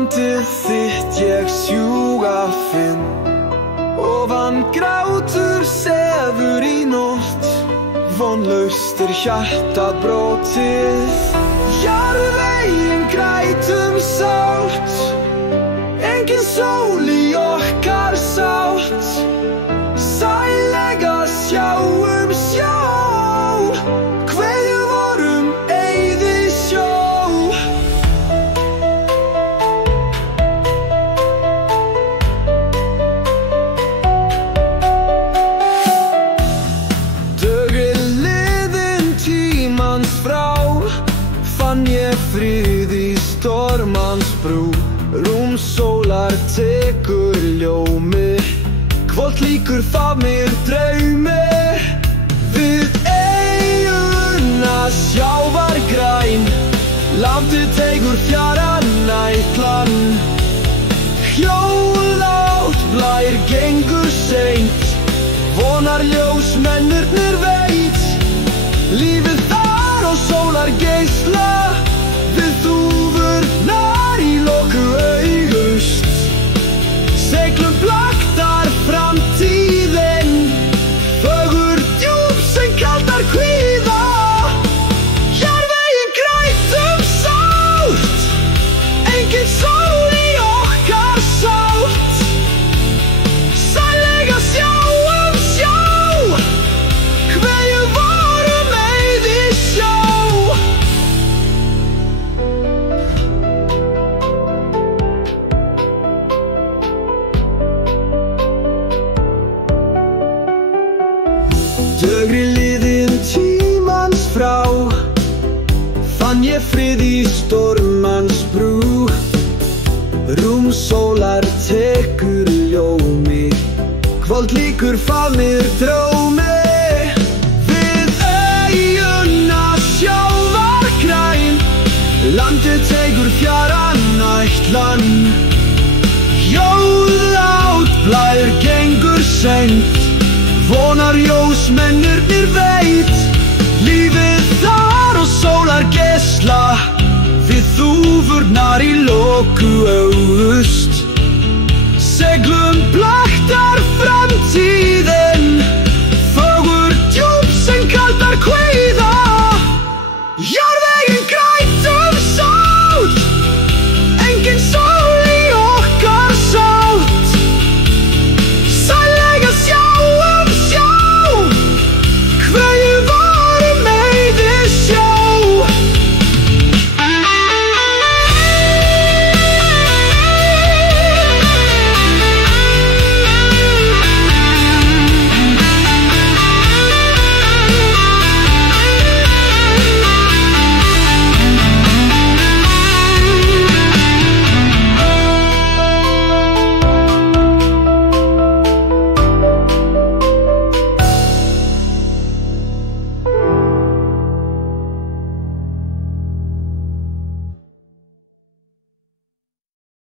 landið þitt ég sjúga finn. Ofan grátur sefur í nótt, vonlaust hjartað brotið. Jarðveginn grætum sátt, engin sól í okkar sátt. Sælega sjáum sjá, kveðju vorum eyði sjó. Dögir liðin tímans frá, fann ég frið í stormans brú. Rúm sólar tekur ljómi, hvort líkur það mér draumi. Við eyjuna sjávargræn, landið tekur fjaran ætlan. Hjólátt blær gengur seint, vonar ljós mennirnir veit. Lífið þar á sólar geisla, við þúfurnar í loku august. Seglum blaktar framtíðin, fögur djúp sem kaldar kvíða. Jarðveginn grætum sátt, engin sól í okkar sátt. Sælega sjáum sjá, kveðju vorum eyði sjó. Dögri liðin tímans frá, fann ég frið í stormans brú. Rúm sólar tekur ljómi, hvort líkur faðmir drómi. Við eyjuna sjávargræn, landið tekur fjaran ætlan. Hjólátt blær gengur seint, vonar ljós mennirnir veit. Lífið þar á sólar geisla, við þúfurnar í loku august.